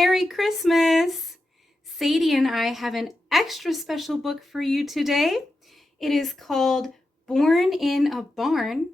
Merry Christmas! Sadie and I have an extra special book for you today. It is called Born in a Barn,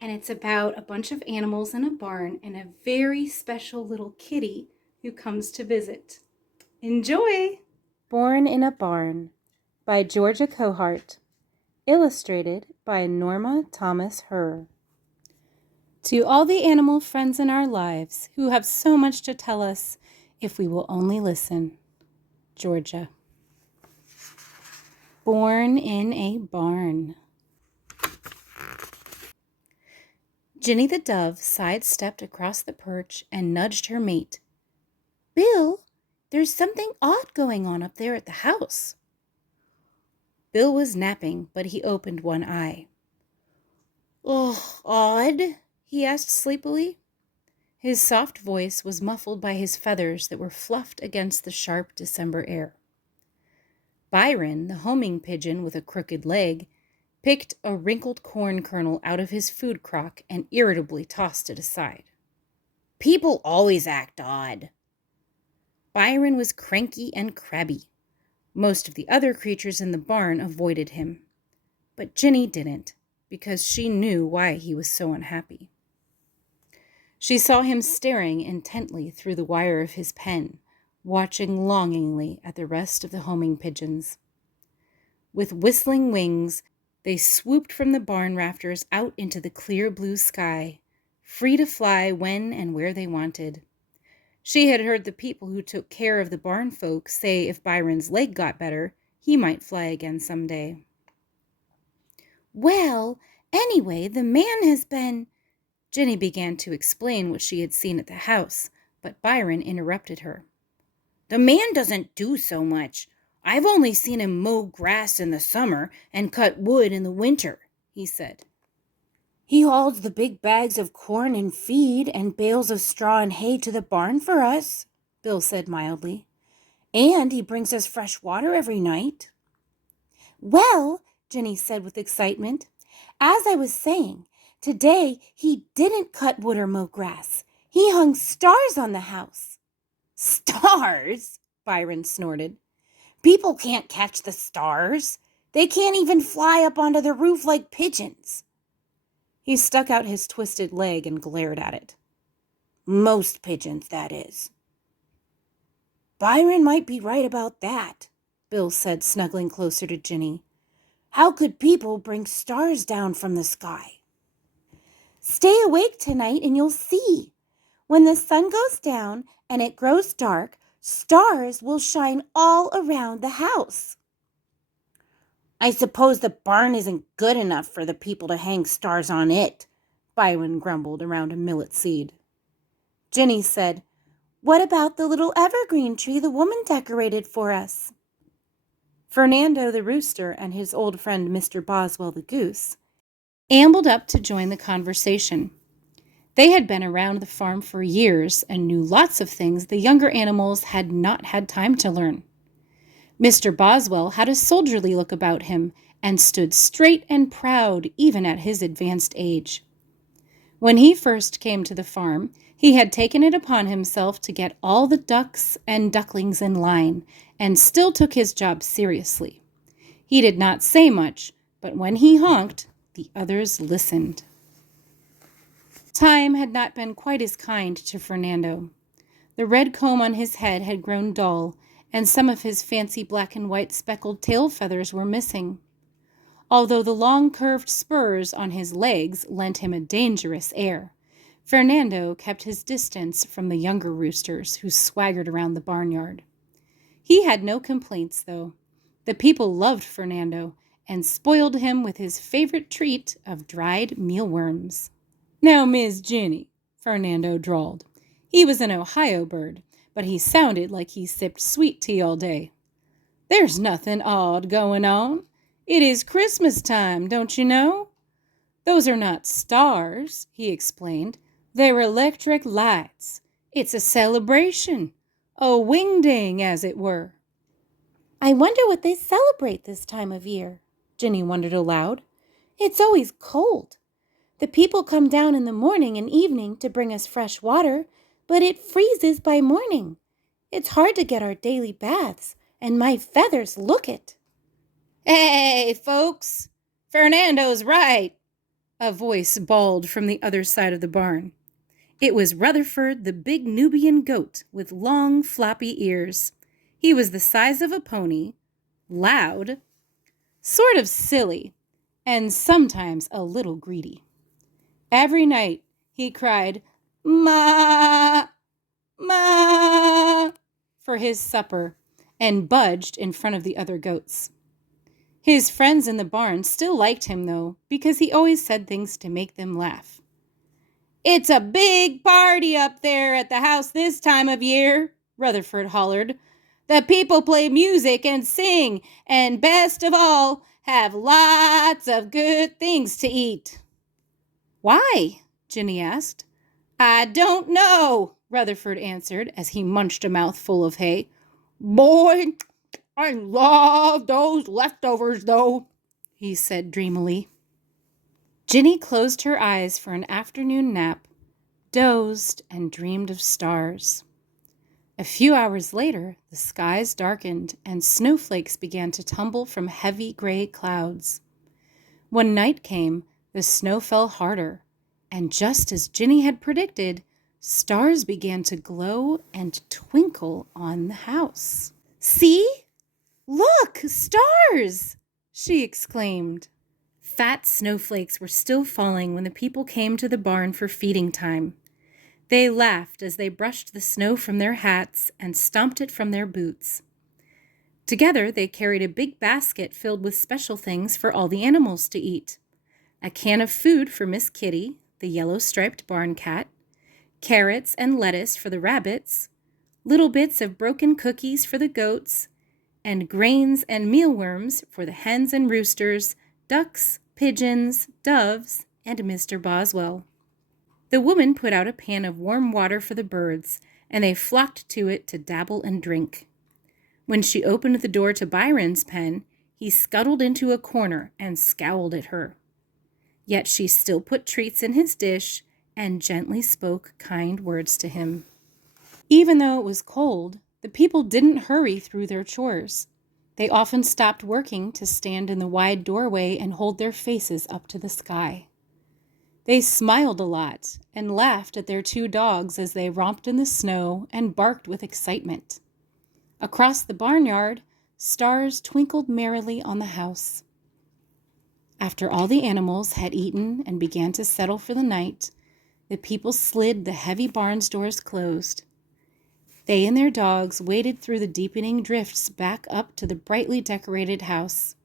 and it's about a bunch of animals in a barn and a very special little kitty who comes to visit. Enjoy! Born in a Barn by Georgia Kohart, illustrated by Norma Thomas Herr. To all the animal friends in our lives who have so much to tell us if we will only listen. Georgia. Born in a Barn. Ginny the dove sidestepped across the perch and nudged her mate. Bill, there's something odd going on up there at the house. Bill was napping, but he opened one eye. Oh, odd? He asked sleepily. His soft voice was muffled by his feathers that were fluffed against the sharp December air. Byron, the homing pigeon with a crooked leg, picked a wrinkled corn kernel out of his food crock and irritably tossed it aside. People always act odd. Byron was cranky and crabby. Most of the other creatures in the barn avoided him. But Ginny didn't, because she knew why he was so unhappy. She saw him staring intently through the wire of his pen, watching longingly at the rest of the homing pigeons. With whistling wings, they swooped from the barn rafters out into the clear blue sky, free to fly when and where they wanted. She had heard the people who took care of the barn folk say if Byron's leg got better, he might fly again someday. Well, anyway, the man has been... Ginny began to explain what she had seen at the house, but Byron interrupted her. The man doesn't do so much. I've only seen him mow grass in the summer and cut wood in the winter, he said. He hauls the big bags of corn and feed and bales of straw and hay to the barn for us, Bill said mildly. And he brings us fresh water every night. Well, Ginny said with excitement, as I was saying, today he didn't cut wood or mow grass. He hung stars on the house. Stars? Byron snorted. People can't catch the stars. They can't even fly up onto the roof like pigeons. He stuck out his twisted leg and glared at it. Most pigeons, that is. Byron might be right about that, Bill said, snuggling closer to Ginny. How could people bring stars down from the sky? Stay awake tonight and you'll see. When the sun goes down and it grows dark, stars will shine all around the house. I suppose the barn isn't good enough for the people to hang stars on it, Byron grumbled around a millet seed. Ginny said, What about the little evergreen tree the woman decorated for us? Fernando the rooster and his old friend Mr. Boswell the goose ambled up to join the conversation. They had been around the farm for years and knew lots of things the younger animals had not had time to learn. Mr. Boswell had a soldierly look about him and stood straight and proud even at his advanced age. When he first came to the farm, he had taken it upon himself to get all the ducks and ducklings in line and still took his job seriously. He did not say much, but when he honked, the others listened. Time had not been quite as kind to Fernando. The red comb on his head had grown dull, and some of his fancy black and white speckled tail feathers were missing. Although the long curved spurs on his legs lent him a dangerous air, Fernando kept his distance from the younger roosters who swaggered around the barnyard. He had no complaints, though. The people loved Fernando and spoiled him with his favorite treat of dried mealworms. Now, Miss Ginny, Fernando drawled. He was an Ohio bird, but he sounded like he sipped sweet tea all day. There's nothing odd going on. It is Christmas time, don't you know? Those are not stars, he explained. They're electric lights. It's a celebration. A wingding, as it were. I wonder what they celebrate this time of year, Ginny wondered aloud. It's always cold. The people come down in the morning and evening to bring us fresh water, but it freezes by morning. It's hard to get our daily baths, and my feathers look it. Hey, folks! Fernando's right, a voice bawled from the other side of the barn. It was Rutherford, the big Nubian goat with long, floppy ears. He was the size of a pony, loud, sort of silly, and sometimes a little greedy. Every night he cried, "Ma! Ma!" for his supper and budged in front of the other goats. His friends in the barn still liked him, though, because he always said things to make them laugh. "It's a big party up there at the house this time of year," Rutherford hollered. "The people play music and sing, and best of all, have lots of good things to eat." "Why?" Ginny asked. "I don't know," Rutherford answered as he munched a mouthful of hay. "Boy, I love those leftovers, though," he said dreamily. Ginny closed her eyes for an afternoon nap, dozed, and dreamed of stars. A few hours later, the skies darkened and snowflakes began to tumble from heavy gray clouds. When night came, the snow fell harder, and just as Ginny had predicted, stars began to glow and twinkle on the house. "See? Look, stars!" she exclaimed. Fat snowflakes were still falling when the people came to the barn for feeding time. They laughed as they brushed the snow from their hats and stomped it from their boots. Together, they carried a big basket filled with special things for all the animals to eat. A can of food for Miss Kitty, the yellow-striped barn cat, carrots and lettuce for the rabbits, little bits of broken cookies for the goats, and grains and mealworms for the hens and roosters, ducks, pigeons, doves, and Mr. Boswell. The woman put out a pan of warm water for the birds, and they flocked to it to dabble and drink. When she opened the door to Byron's pen, he scuttled into a corner and scowled at her. Yet she still put treats in his dish and gently spoke kind words to him. Even though it was cold, the people didn't hurry through their chores. They often stopped working to stand in the wide doorway and hold their faces up to the sky. They smiled a lot and laughed at their two dogs as they romped in the snow and barked with excitement. Across the barnyard, stars twinkled merrily on the house. After all the animals had eaten and began to settle for the night, the people slid the heavy barn's doors closed. They and their dogs waded through the deepening drifts back up to the brightly decorated house.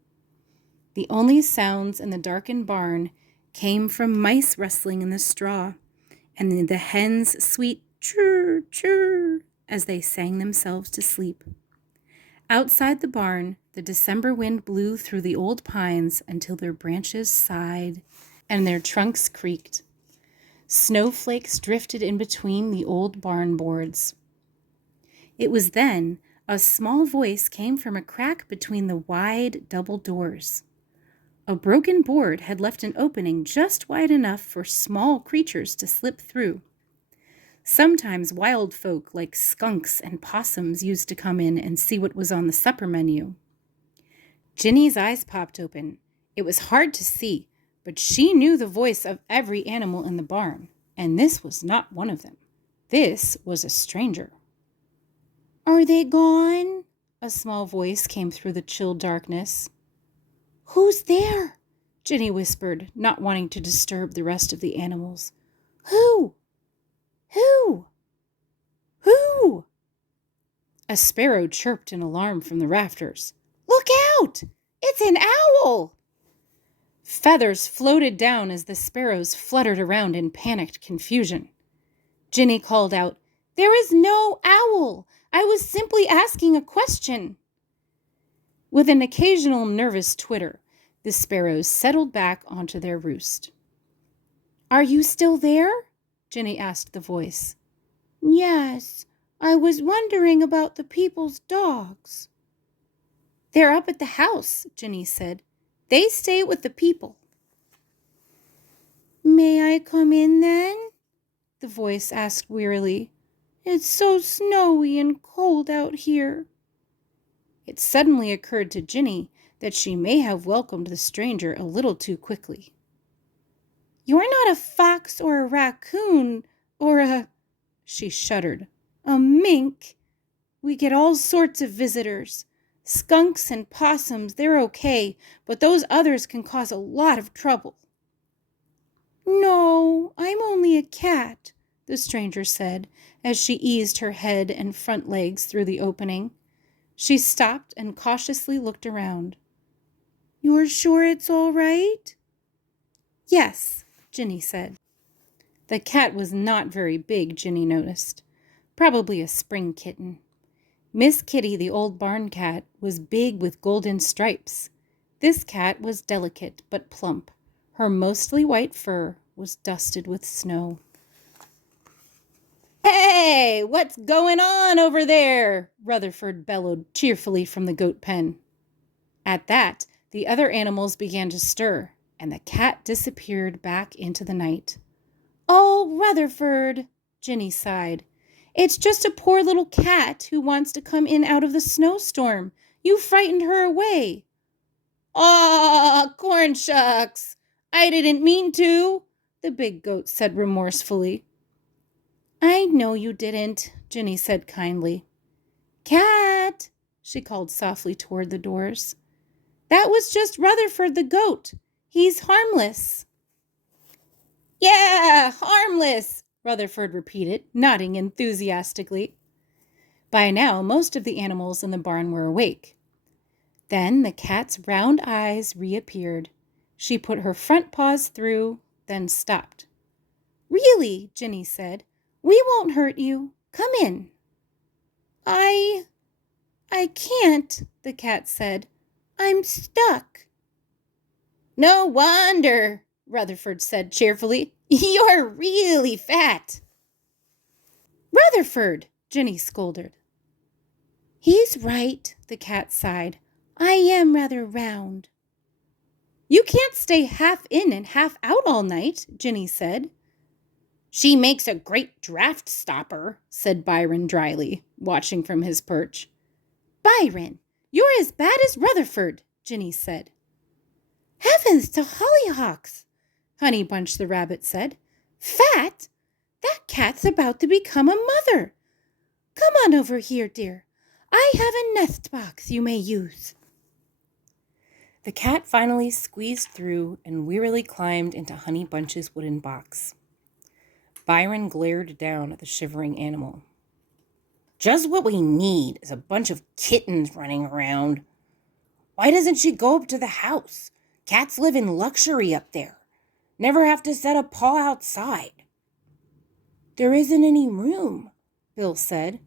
The only sounds in the darkened barn came from mice rustling in the straw and the hens' sweet chirr, chirr as they sang themselves to sleep. Outside the barn, the December wind blew through the old pines until their branches sighed and their trunks creaked. Snowflakes drifted in between the old barn boards. It was then a small voice came from a crack between the wide double doors. A broken board had left an opening just wide enough for small creatures to slip through. Sometimes wild folk like skunks and possums used to come in and see what was on the supper menu. Ginny's eyes popped open. It was hard to see, but she knew the voice of every animal in the barn, and this was not one of them. This was a stranger. "Are they gone?" a small voice came through the chill darkness. "Who's there?" Ginny whispered, not wanting to disturb the rest of the animals. "Who? Who? Who?" A sparrow chirped in alarm from the rafters. "Look out! It's an owl!" Feathers floated down as the sparrows fluttered around in panicked confusion. Ginny called out, "There is no owl! I was simply asking a question." With an occasional nervous twitter, the sparrows settled back onto their roost. "Are you still there?" Ginny asked the voice. "Yes, I was wondering about the people's dogs." "They're up at the house," Ginny said. "They stay with the people." "May I come in then?" the voice asked wearily. It's so snowy and cold out here. It suddenly occurred to Ginny that she may have welcomed the stranger a little too quickly. You're not a fox or a raccoon or a, she shuddered, a mink. We get all sorts of visitors. Skunks and possums, they're okay, but those others can cause a lot of trouble. No, I'm only a cat, the stranger said as she eased her head and front legs through the opening. She stopped and cautiously looked around. You're sure it's all right? Yes, Ginny said. The cat was not very big, Ginny noticed. Probably a spring kitten. Miss Kitty, the old barn cat, was big with golden stripes. This cat was delicate but plump. Her mostly white fur was dusted with snow. Hey, what's going on over there? Rutherford bellowed cheerfully from the goat pen. At that, the other animals began to stir, and the cat disappeared back into the night. Oh, Rutherford, Ginny sighed. It's just a poor little cat who wants to come in out of the snowstorm. You frightened her away. Aw, corn shucks! I didn't mean to, the big goat said remorsefully. I know you didn't, Ginny said kindly. Cat, she called softly toward the doors. That was just Rutherford the goat. He's harmless. Yeah, harmless, Rutherford repeated, nodding enthusiastically. By now, most of the animals in the barn were awake. Then the cat's round eyes reappeared. She put her front paws through, then stopped. Really, Ginny said, we won't hurt you. Come in. I can't, the cat said. I'm stuck. No wonder, Rutherford said cheerfully. You're really fat. Rutherford, Ginny scolded. He's right, the cat sighed. I am rather round. You can't stay half in and half out all night, Ginny said. She makes a great draft stopper, said Byron dryly, watching from his perch. Byron, you're as bad as Rutherford, Ginny said. Heavens to hollyhocks, Honey Bunch the rabbit said. Fat? That cat's about to become a mother. Come on over here, dear. I have a nest box you may use. The cat finally squeezed through and wearily climbed into Honey Bunch's wooden box. Byron glared down at the shivering animal. Just what we need is a bunch of kittens running around. Why doesn't she go up to the house? Cats live in luxury up there. Never have to set a paw outside. There isn't any room, Bill said.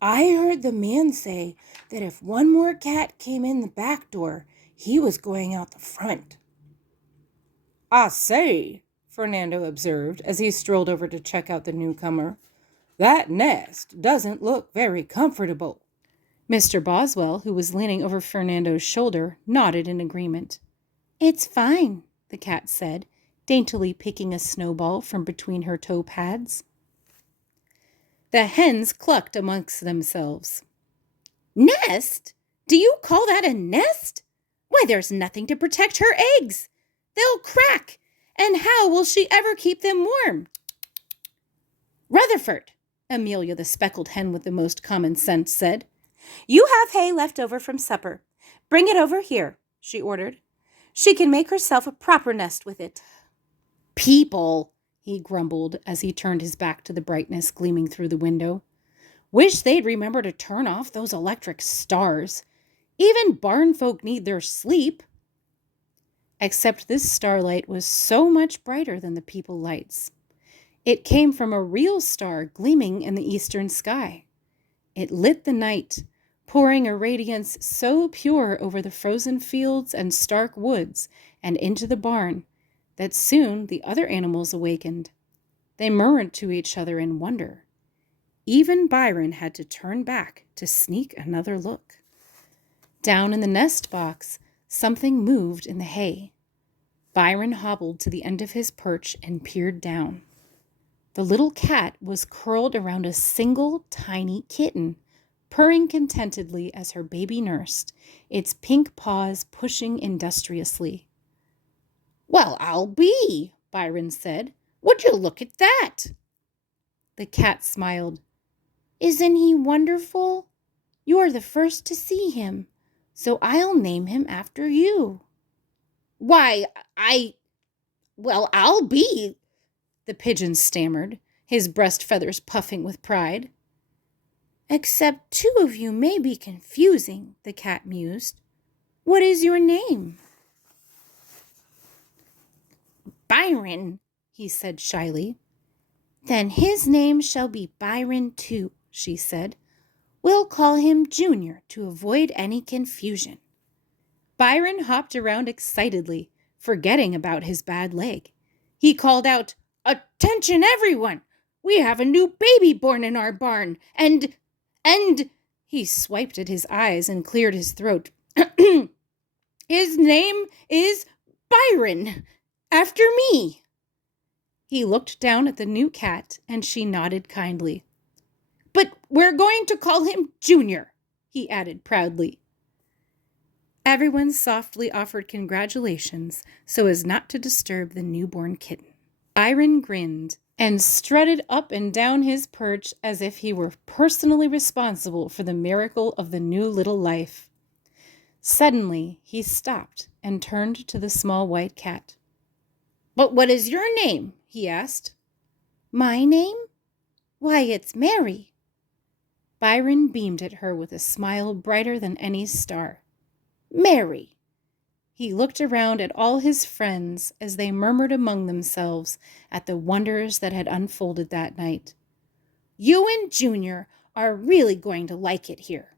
I heard the man say that if one more cat came in the back door, he was going out the front. I say, Fernando observed as he strolled over to check out the newcomer, that nest doesn't look very comfortable. Mr. Boswell, who was leaning over Fernando's shoulder, nodded in agreement. It's fine, the cat said, daintily picking a snowball from between her toe pads. The hens clucked amongst themselves. Nest? Do you call that a nest? Why, there's nothing to protect her eggs. They'll crack. And how will she ever keep them warm? Rutherford, Amelia the speckled hen with the most common sense said, you have hay left over from supper. Bring it over here, she ordered. She can make herself a proper nest with it. People, he grumbled as he turned his back to the brightness gleaming through the window. Wish they'd remember to turn off those electric stars. Even barn folk need their sleep. Except this starlight was so much brighter than the people lights. It came from a real star gleaming in the eastern sky. It lit the night, pouring a radiance so pure over the frozen fields and stark woods and into the barn that soon the other animals awakened. They murmured to each other in wonder. Even Byron had to turn back to sneak another look. Down in the nest box, something moved in the hay. Byron hobbled to the end of his perch and peered down. The little cat was curled around a single tiny kitten, purring contentedly as her baby nursed, its pink paws pushing industriously. "Well, I'll be," Byron said. "Would you look at that?" The cat smiled. "Isn't he wonderful? You're the first to see him, so I'll name him after you." "Why, I'll be," the pigeon stammered, his breast feathers puffing with pride. "Except two of you may be confusing," the cat mused. "What is your name?" "Byron," he said shyly. "Then his name shall be Byron too," she said. "We'll call him Junior to avoid any confusion." Byron hopped around excitedly, forgetting about his bad leg. He called out, "Attention, everyone! We have a new baby born in our barn, and he swiped at his eyes and cleared his throat. "His name is Byron, after me." He looked down at the new cat, and she nodded kindly. "But we're going to call him Junior," he added proudly. Everyone softly offered congratulations so as not to disturb the newborn kitten. Byron grinned and strutted up and down his perch as if he were personally responsible for the miracle of the new little life. Suddenly, he stopped and turned to the small white cat. "But what is your name?" he asked. "My name? Why, it's Mary." Byron beamed at her with a smile brighter than any star. "Mary." He looked around at all his friends as they murmured among themselves at the wonders that had unfolded that night. "You and Junior are really going to like it here.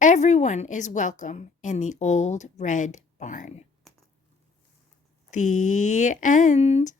Everyone is welcome in the old red barn." The end.